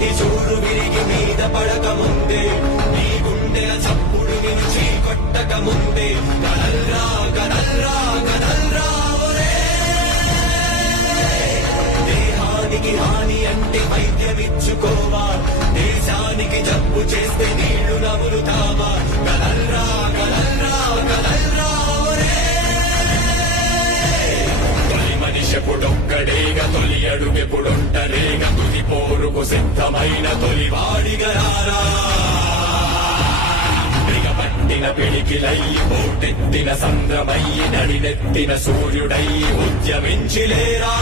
కంటి చూడు విరిగి మీద పడక ముందే నీ గుండెల చప్పుడు నిన్ను చీకొట్టక ముందే కదల్రా కదల్రా కదల్రా ఒరే దేహానికి హాని అంటే వైద్యమిచ్చుకోవా దేశానికి జబ్బు చేస్తే నీళ్లు నములుతావా కదల్రా కదల్రా కదల్రా ఒరే తొలి మనిషెప్పుడొక్కడేగా తొలి అడుగెప్పుడొంటరేగా తుది పోరుకు సిద్ధమైన తొలివాడిగా రారా బిగపట్టిన పిడికిలయ్యి పోటెత్తిన సంద్రమయ్యి నడినెత్తిన సూర్యుడయ్యి ఉద్యమించిలేరా